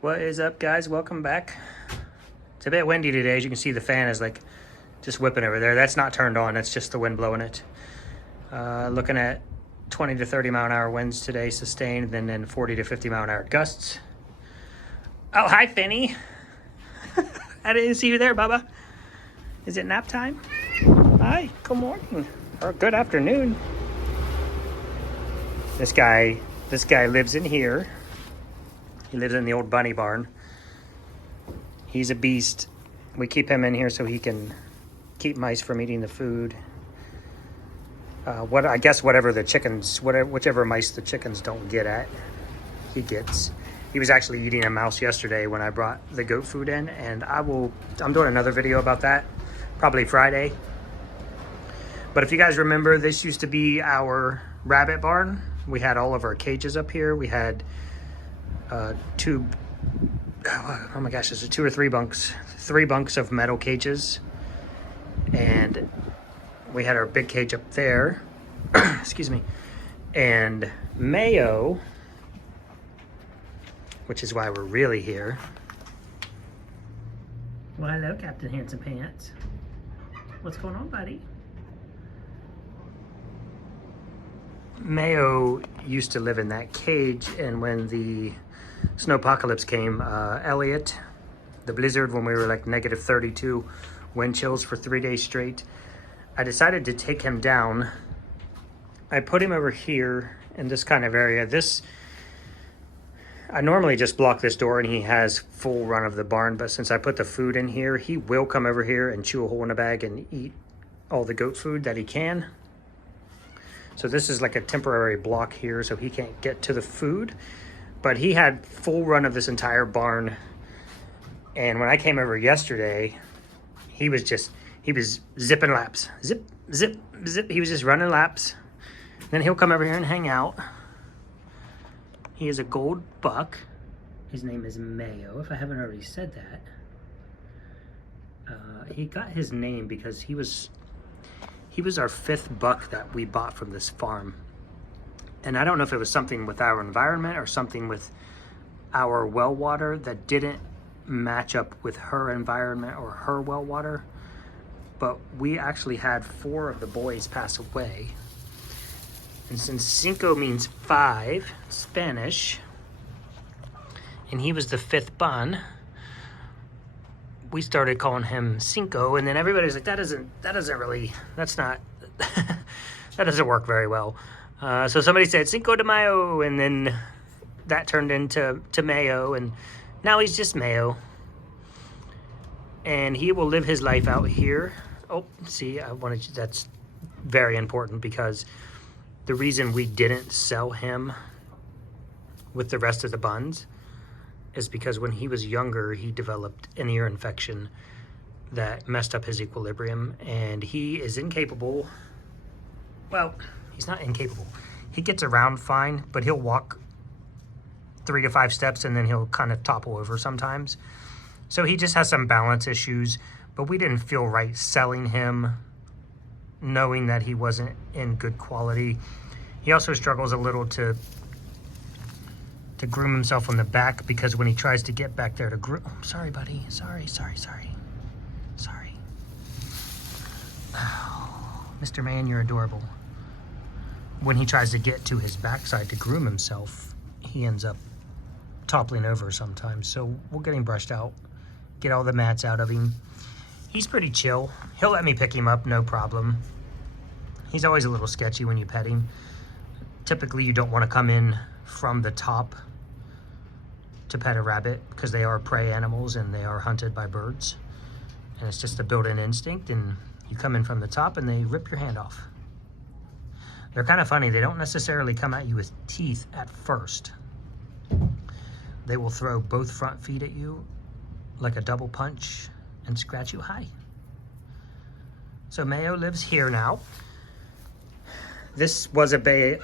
What is up, guys? Welcome back. It's a bit windy today. As you can see, the fan is like just whipping over there. That's not turned on. It's just the wind blowing it. Looking at 20 to 30 mile an hour winds today, sustained, and then 40 to 50 mile an hour gusts. Oh, hi, Finny. I didn't see you there, Bubba. Is it nap time? Hi, good morning. Or good afternoon. This guy lives in here. He lives in the old bunny barn. He's a beast. We keep him in here so he can keep mice from eating the food. I guess whatever the chickens, whichever mice the chickens don't get at, he gets. He was actually eating a mouse yesterday when I brought the goat food in, and I'm doing another video about that, probably Friday. But if you guys remember, this used to be our rabbit barn. We had all of our cages up here. We had two or three bunks, 3 bunks of metal cages, and we had our big cage up there. Excuse me. And Mayo, which is why we're really here. Well, hello, Captain Handsome Pants. What's going on, buddy? Mayo used to live in that cage, and when the snowpocalypse came, Elliot, the blizzard, when we were like negative 32 wind chills for 3 days straight, I decided to take him down. I put him over here in this kind of area. I normally just block this door and he has full run of the barn, but since I put the food in here, he will come over here and chew a hole in the bag and eat all the goat food that he can. So this is like a temporary block here so he can't get to the food. But he had full run of this entire barn. And when I came over yesterday, he was zipping laps. Zip, zip, zip. He was just running laps. Then he'll come over here and hang out. He is a gold buck. His name is Mayo, if I haven't already said that. He got his name because he was our 5th buck that we bought from this farm. And I don't know if it was something with our environment or something with our well water that didn't match up with her environment or her well water. But we actually had 4 of the boys pass away. And since Cinco means 5, Spanish, and he was the 5th bun, we started calling him Cinco, and then everybody's like, that doesn't work very well. So somebody said Cinco de Mayo, and then that turned into Mayo, and now he's just Mayo. And he will live his life out here. Oh, see, that's very important, because the reason we didn't sell him with the rest of the buns is because when he was younger, he developed an ear infection that messed up his equilibrium, and he is incapable. Well, he's not incapable. He gets around fine, but he'll walk 3 to 5 steps and then he'll kind of topple over sometimes. So he just has some balance issues, but we didn't feel right selling him knowing that he wasn't in good quality. He also struggles a little to groom himself on the back, because when he tries to get back there to groom... Oh, sorry, buddy. Sorry. Oh, Mr. Man, you're adorable. When he tries to get to his backside to groom himself, he ends up toppling over sometimes. So we'll get him brushed out, get all the mats out of him. He's pretty chill. He'll let me pick him up, no problem. He's always a little sketchy when you pet him. Typically, you don't want to come in from the top to pet a rabbit, because they are prey animals and they are hunted by birds. And it's just a built-in instinct, and you come in from the top and they rip your hand off. They're kind of funny. They don't necessarily come at you with teeth at first. They will throw both front feet at you like a double punch and scratch you high. So Mayo lives here now. This was a bale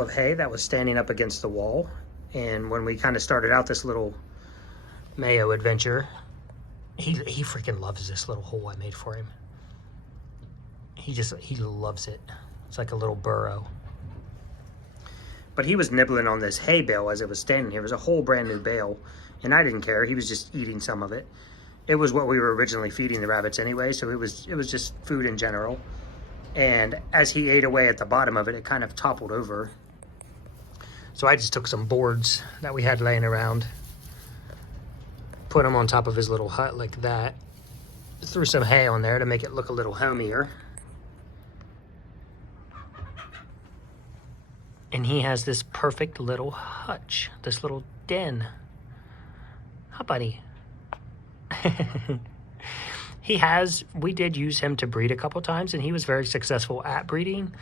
of hay that was standing up against the wall. And when we kind of started out this little Mayo adventure, he freaking loves this little hole I made for him. He loves it. It's like a little burrow. But he was nibbling on this hay bale as it was standing here. It was a whole brand new bale, and I didn't care. He was just eating some of it. It was what we were originally feeding the rabbits anyway, so it was just food in general. And as he ate away at the bottom of it, it kind of toppled over. So I just took some boards that we had laying around, put them on top of his little hut like that, threw some hay on there to make it look a little homier. And he has this perfect little hutch, this little den. Hi, buddy. We did use him to breed a couple times, and he was very successful at breeding.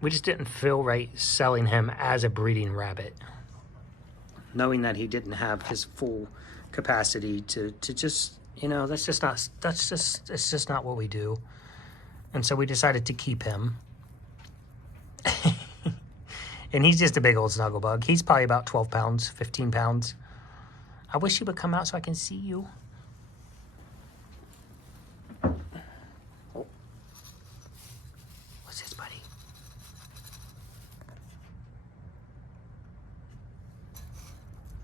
We just didn't feel right selling him as a breeding rabbit, knowing that he didn't have his full capacity to just, you know, it's just not what we do. And so we decided to keep him. And he's just a big old snuggle bug. He's probably about 12 pounds, 15 pounds. I wish he would come out so I can see you. Oh. What's this, buddy?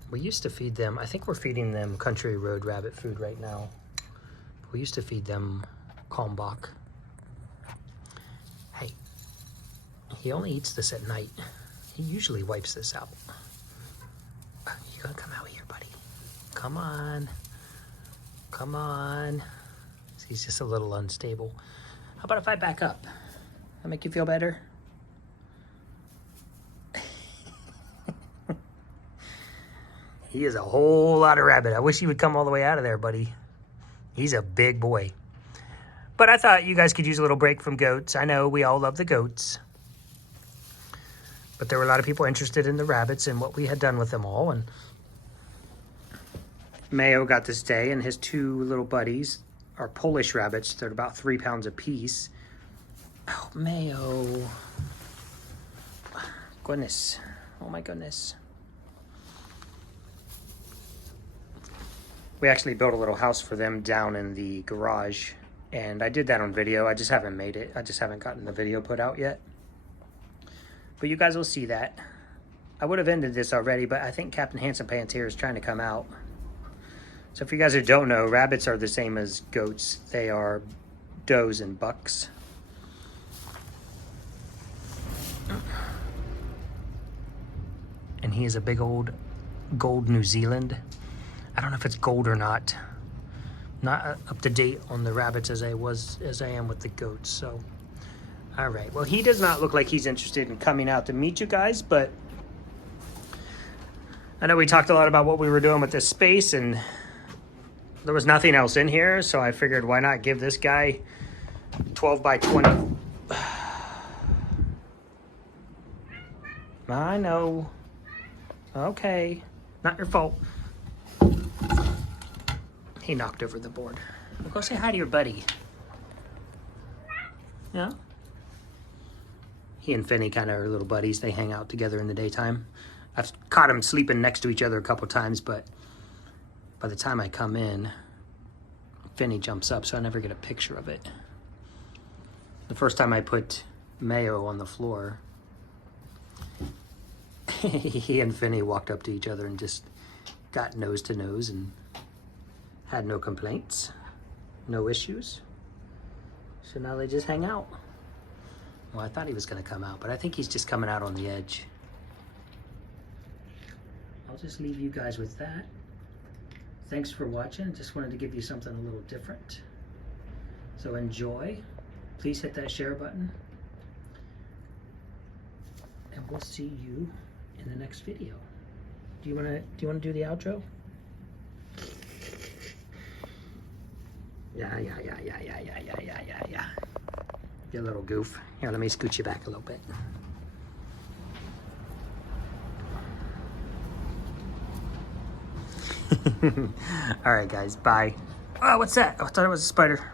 We used to feed them, I think we're feeding them Country Road rabbit food right now. We used to feed them Kalmbach. Hey, he only eats this at night. He usually wipes this out. You gonna come out here, buddy? Come on. Come on. He's just a little unstable. How about if I back up? That make you feel better? He is a whole lot of rabbit. I wish he would come all the way out of there, buddy. He's a big boy. But I thought you guys could use a little break from goats. I know we all love the goats. But there were a lot of people interested in the rabbits and what we had done with them all. And Mayo got to stay, and his two little buddies are Polish rabbits. They're about 3 pounds apiece. Oh, Mayo. Goodness. Oh, my goodness. We actually built a little house for them down in the garage. And I did that on video. I just haven't made it. I just haven't gotten the video put out yet. But you guys will see that. I would have ended this already, but I think Captain Handsome Pants here is trying to come out. So if you guys who don't know, rabbits are the same as goats. They are does and bucks. And he is a big old gold New Zealand. I don't know if it's gold or not. Not up to date on the rabbits as I am with the goats, so. All right, well, he does not look like he's interested in coming out to meet you guys, but I know we talked a lot about what we were doing with this space, and there was nothing else in here, so I figured why not give this guy 12 by 20. I know. Okay, not your fault. He knocked over the board. Well, go say hi to your buddy. Yeah? He and Finny kind of are little buddies. They hang out together in the daytime. I've caught them sleeping next to each other a couple times, but by the time I come in, Finny jumps up, so I never get a picture of it. The first time I put Mayo on the floor, he and Finny walked up to each other and just got nose to nose and had no complaints, no issues. So now they just hang out. Well, I thought he was going to come out, but I think he's just coming out on the edge. I'll just leave you guys with that. Thanks for watching. Just wanted to give you something a little different. So enjoy. Please hit that share button. And we'll see you in the next video. Do you want to do the outro? Yeah. You little goof. Here, let me scoot you back a little bit. All right, guys. Bye. Oh, what's that? I thought it was a spider.